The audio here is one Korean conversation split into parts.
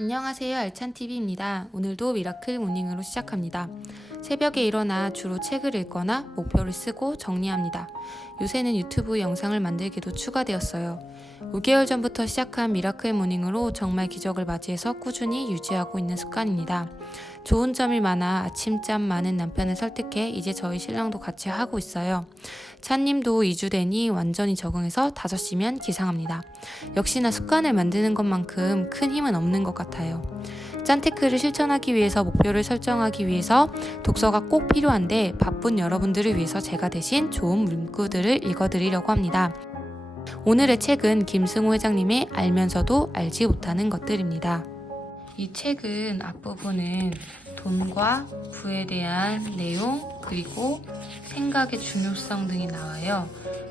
안녕하세요. 알찬TV입니다. 오늘도 미라클 모닝으로 시작합니다. 새벽에 일어나 주로 책을 읽거나 목표를 쓰고 정리합니다. 요새는 유튜브 영상을 만들기도 추가되었어요. 5개월 전부터 시작한 미라클 모닝으로 정말 기적을 맞이해서 꾸준히 유지하고 있는 습관입니다. 좋은 점이 많아 아침잠 많은 남편을 설득해 이제 저희 신랑도 같이 하고 있어요. 찬님도 2주 되니 완전히 적응해서 5시면 기상합니다. 역시나 습관을 만드는 것만큼 큰 힘은 없는 것 같아요. 짠테크를 실천하기 위해서 목표를 설정하기 위해서 독서가 꼭 필요한데 바쁜 여러분들을 위해서 제가 대신 좋은 문구들을 읽어드리려고 합니다. 오늘의 책은 김승호 회장님의 알면서도 알지 못하는 것들입니다. 이 책은 앞부분은 돈과 부에 대한 내용 그리고 생각의 중요성 등이 나와요.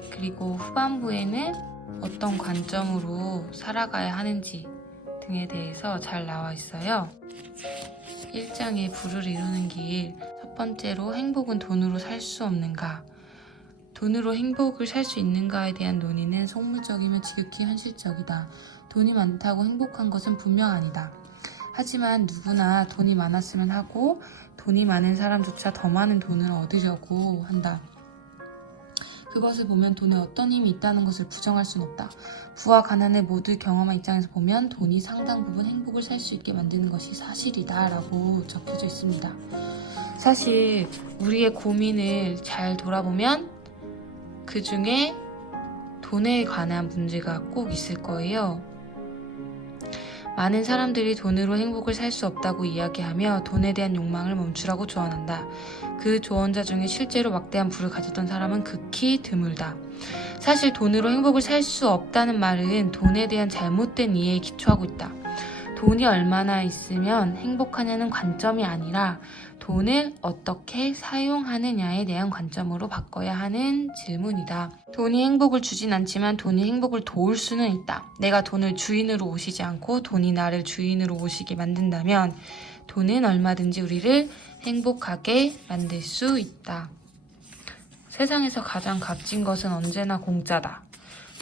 그리고 후반부에는 어떤 관점으로 살아가야 하는지 등에 대해서 잘 나와 있어요. 1장의 부를 이루는 길, 첫 번째로 행복은 돈으로 살 수 없는가? 돈으로 행복을 살 수 있는가에 대한 논의는 속물적이며 지극히 현실적이다. 돈이 많다고 행복한 것은 분명 아니다. 하지만 누구나 돈이 많았으면 하고 돈이 많은 사람조차 더 많은 돈을 얻으려고 한다. 그것을 보면 돈에 어떤 힘이 있다는 것을 부정할 수는 없다. 부와 가난을 모두 경험한 입장에서 보면 돈이 상당 부분 행복을 살 수 있게 만드는 것이 사실이다 라고 적혀져 있습니다. 사실 우리의 고민을 잘 돌아보면 그 중에 돈에 관한 문제가 꼭 있을 거예요. 많은 사람들이 돈으로 행복을 살 수 없다고 이야기하며 돈에 대한 욕망을 멈추라고 조언한다. 그 조언자 중에 실제로 막대한 부를 가졌던 사람은 극히 드물다. 사실 돈으로 행복을 살 수 없다는 말은 돈에 대한 잘못된 이해에 기초하고 있다. 돈이 얼마나 있으면 행복하냐는 관점이 아니라 돈을 어떻게 사용하느냐에 대한 관점으로 바꿔야 하는 질문이다. 돈이 행복을 주진 않지만 돈이 행복을 도울 수는 있다. 내가 돈을 주인으로 오시지 않고 돈이 나를 주인으로 오시게 만든다면 돈은 얼마든지 우리를 행복하게 만들 수 있다. 세상에서 가장 값진 것은 언제나 공짜다.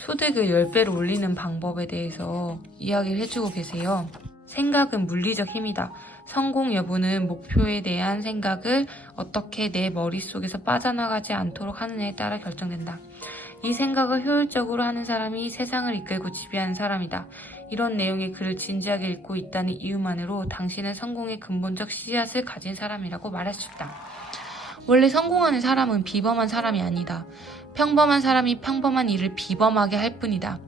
소득을 10배로 올리는 방법에 대해서 이야기를 해주고 계세요. 생각은 물리적 힘이다. 성공 여부는 목표에 대한 생각을 어떻게 내 머릿속에서 빠져나가지 않도록 하느냐에 따라 결정된다. 이 생각을 효율적으로 하는 사람이 세상을 이끌고 지배하는 사람이다. 이런 내용의 글을 진지하게 읽고 있다는 이유만으로 당신은 성공의 근본적 씨앗을 가진 사람이라고 말할 수 있다. 원래 성공하는 사람은 비범한 사람이 아니다. 평범한 사람이 평범한 일을 비범하게 할 뿐이다.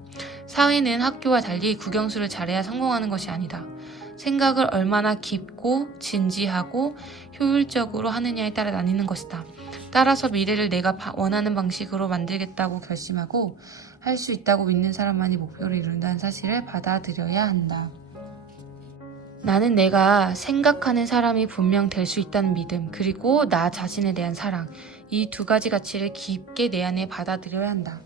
사회는 학교와 달리 국영수를 잘해야 성공하는 것이 아니다. 생각을 얼마나 깊고 진지하고 효율적으로 하느냐에 따라 나뉘는 것이다. 따라서 미래를 내가 원하는 방식으로 만들겠다고 결심하고 할 수 있다고 믿는 사람만이 목표를 이룬다는 사실을 받아들여야 한다. 나는 내가 생각하는 사람이 분명 될 수 있다는 믿음, 그리고 나 자신에 대한 사랑, 이 두 가지 가치를 깊게 내 안에 받아들여야 한다.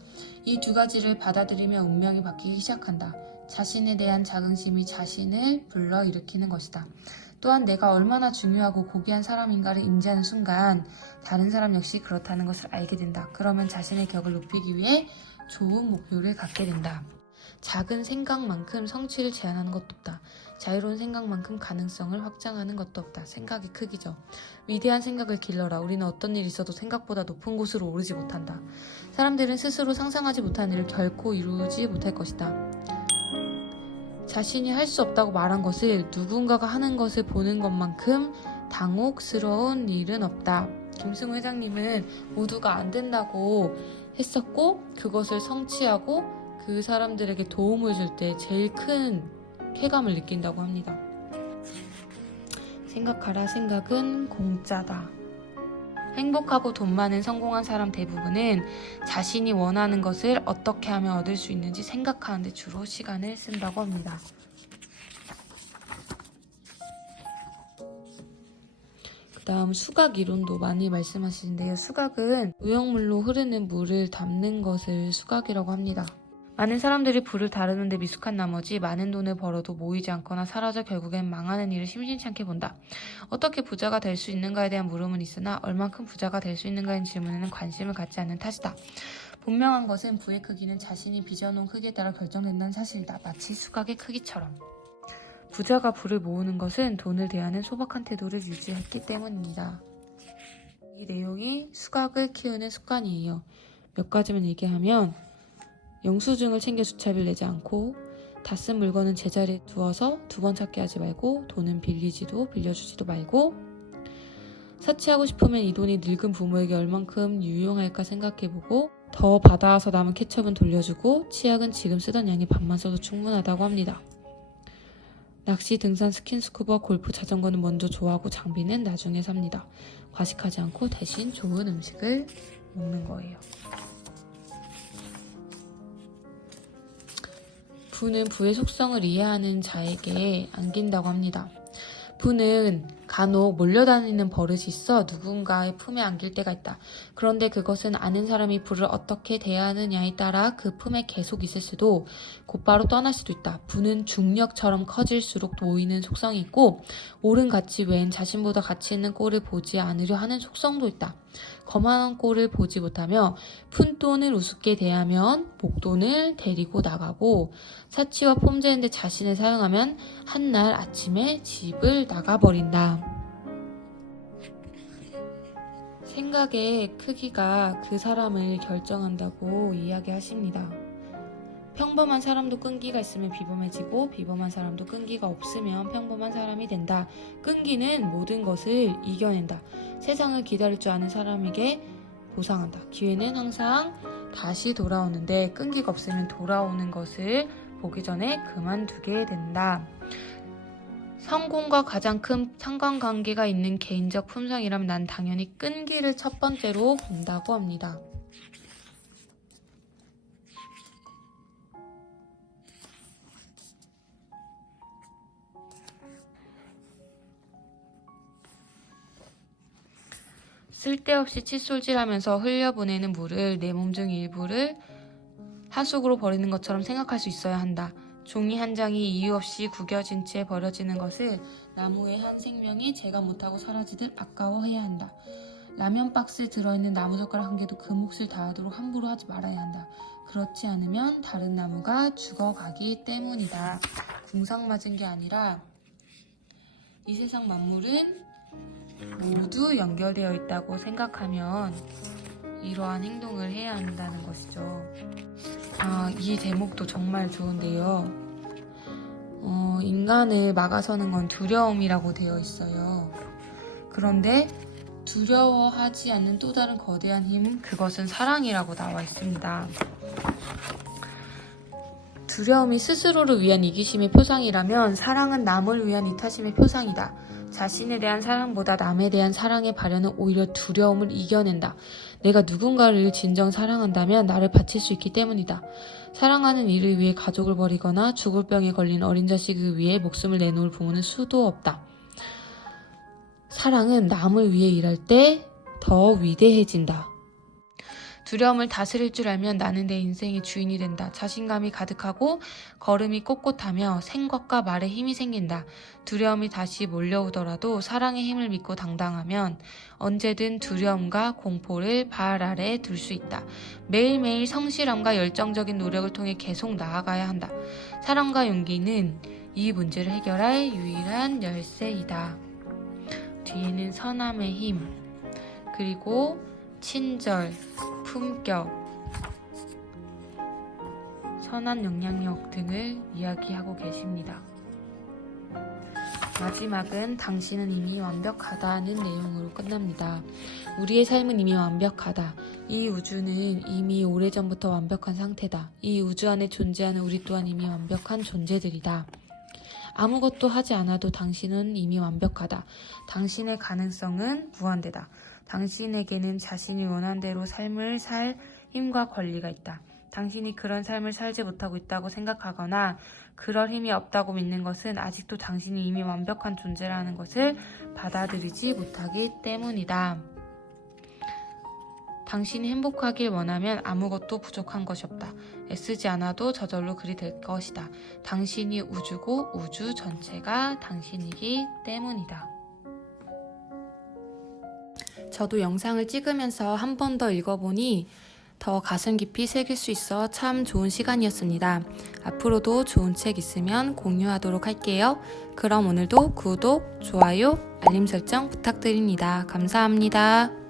이 두 가지를 받아들이면 운명이 바뀌기 시작한다. 자신에 대한 자긍심이 자신을 불러일으키는 것이다. 또한 내가 얼마나 중요하고 고귀한 사람인가를 인지하는 순간 다른 사람 역시 그렇다는 것을 알게 된다. 그러면 자신의 격을 높이기 위해 좋은 목표를 갖게 된다. 작은 생각만큼 성취를 제한하는 것도 없다. 자유로운 생각만큼 가능성을 확장하는 것도 없다. 생각의 크기죠. 위대한 생각을 길러라. 우리는 어떤 일이 있어도 생각보다 높은 곳으로 오르지 못한다. 사람들은 스스로 상상하지 못한 일을 결코 이루지 못할 것이다. 자신이 할 수 없다고 말한 것을 누군가가 하는 것을 보는 것만큼 당혹스러운 일은 없다. 김승호 회장님은 모두가 안 된다고 했었고 그것을 성취하고 그 사람들에게 도움을 줄 때 제일 큰 쾌감을 느낀다고 합니다. 생각하라. 생각은 공짜다. 행복하고 돈 많은 성공한 사람 대부분은 자신이 원하는 것을 어떻게 하면 얻을 수 있는지 생각하는 데 주로 시간을 쓴다고 합니다. 그 다음 수각 이론도 많이 말씀하시는데요. 수각은 우영물로 흐르는 물을 담는 것을 수각이라고 합니다. 많은 사람들이 부를 다루는데 미숙한 나머지 많은 돈을 벌어도 모이지 않거나 사라져 결국엔 망하는 일을 심심치 않게 본다. 어떻게 부자가 될 수 있는가에 대한 물음은 있으나 얼만큼 부자가 될 수 있는가의 질문에는 관심을 갖지 않는 탓이다. 분명한 것은 부의 크기는 자신이 빚어놓은 크기에 따라 결정된다는 사실이다. 마치 수각의 크기처럼. 부자가 부를 모으는 것은 돈을 대하는 소박한 태도를 유지했기 때문입니다. 이 내용이 수각을 키우는 습관이에요. 몇 가지만 얘기하면 영수증을 챙겨 수차비를 내지 않고 다 쓴 물건은 제자리에 두어서 두 번 찾게 하지 말고 돈은 빌리지도 빌려주지도 말고 사치하고 싶으면 이 돈이 늙은 부모에게 얼만큼 유용할까 생각해보고 더 받아와서 남은 케첩은 돌려주고 치약은 지금 쓰던 양의 반만 써도 충분하다고 합니다. 낚시, 등산, 스킨스쿠버, 골프, 자전거는 먼저 좋아하고 장비는 나중에 삽니다. 과식하지 않고 대신 좋은 음식을 먹는 거예요. 부는 부의 속성을 이해하는 자에게 안긴다고 합니다. 부는 간혹 몰려다니는 버릇이 있어 누군가의 품에 안길 때가 있다. 그런데 그것은 아는 사람이 부를 어떻게 대하느냐에 따라 그 품에 계속 있을 수도 곧바로 떠날 수도 있다. 부는 중력처럼 커질수록 모이는 속성이 있고 옳은 가치 외엔 자신보다 가치 있는 꼴을 보지 않으려 하는 속성도 있다. 거만한 꼴을 보지 못하며 푼돈을 우습게 대하면 목돈을 데리고 나가고 사치와 폼재는 데 자신을 사용하면 한날 아침에 집을 나가버린다. 생각의 크기가 그 사람을 결정한다고 이야기하십니다. 평범한 사람도 끈기가 있으면 비범해지고 비범한 사람도 끈기가 없으면 평범한 사람이 된다. 끈기는 모든 것을 이겨낸다. 세상을 기다릴 줄 아는 사람에게 보상한다. 기회는 항상 다시 돌아오는데 끈기가 없으면 돌아오는 것을 보기 전에 그만두게 된다. 성공과 가장 큰 상관관계가 있는 개인적 품성이라면 난 당연히 끈기를 첫 번째로 본다고 합니다. 쓸데없이 칫솔질하면서 흘려보내는 물을 내 몸 중 일부를 하수구로 버리는 것처럼 생각할 수 있어야 한다. 종이 한 장이 이유 없이 구겨진 채 버려지는 것을 나무의 한 생명이 제가 못하고 사라지듯 아까워해야 한다. 라면 박스에 들어있는 나무젓가락 한 개도 그 몫을 다하도록 함부로 하지 말아야 한다. 그렇지 않으면 다른 나무가 죽어가기 때문이다. 궁상 맞은 게 아니라 이 세상 만물은 모두 연결되어 있다고 생각하면 이러한 행동을 해야 한다는 것이죠. 이 제목도 정말 좋은데요. 인간을 막아서는 건 두려움이라고 되어 있어요. 그런데 두려워하지 않는 또 다른 거대한 힘, 그것은 사랑이라고 나와 있습니다. 두려움이 스스로를 위한 이기심의 표상이라면 사랑은 남을 위한 이타심의 표상이다. 자신에 대한 사랑보다 남에 대한 사랑의 발현은 오히려 두려움을 이겨낸다. 내가 누군가를 진정 사랑한다면 나를 바칠 수 있기 때문이다. 사랑하는 이를 위해 가족을 버리거나 죽을 병에 걸린 어린 자식을 위해 목숨을 내놓을 부모는 수도 없다. 사랑은 남을 위해 일할 때 더 위대해진다. 두려움을 다스릴 줄 알면 나는 내 인생의 주인이 된다. 자신감이 가득하고 걸음이 꼿꼿하며 생각과 말에 힘이 생긴다. 두려움이 다시 몰려오더라도 사랑의 힘을 믿고 당당하면 언제든 두려움과 공포를 발 아래 둘 수 있다. 매일매일 성실함과 열정적인 노력을 통해 계속 나아가야 한다. 사랑과 용기는 이 문제를 해결할 유일한 열쇠이다. 뒤에는 선함의 힘, 그리고 친절, 품격, 선한 영향력 등을 이야기하고 계십니다. 마지막은 당신은 이미 완벽하다는 내용으로 끝납니다. 우리의 삶은 이미 완벽하다. 이 우주는 이미 오래전부터 완벽한 상태다. 이 우주 안에 존재하는 우리 또한 이미 완벽한 존재들이다. 아무것도 하지 않아도 당신은 이미 완벽하다. 당신의 가능성은 무한대다. 당신에게는 자신이 원하는 대로 삶을 살 힘과 권리가 있다. 당신이 그런 삶을 살지 못하고 있다고 생각하거나 그럴 힘이 없다고 믿는 것은 아직도 당신이 이미 완벽한 존재라는 것을 받아들이지 못하기 때문이다. 당신이 행복하길 원하면 아무것도 부족한 것이 없다. 애쓰지 않아도 저절로 그리 될 것이다. 당신이 우주고 우주 전체가 당신이기 때문이다. 저도 영상을 찍으면서 한 번 더 읽어보니 더 가슴 깊이 새길 수 있어 참 좋은 시간이었습니다. 앞으로도 좋은 책 있으면 공유하도록 할게요. 그럼 오늘도 구독, 좋아요, 알림 설정 부탁드립니다. 감사합니다.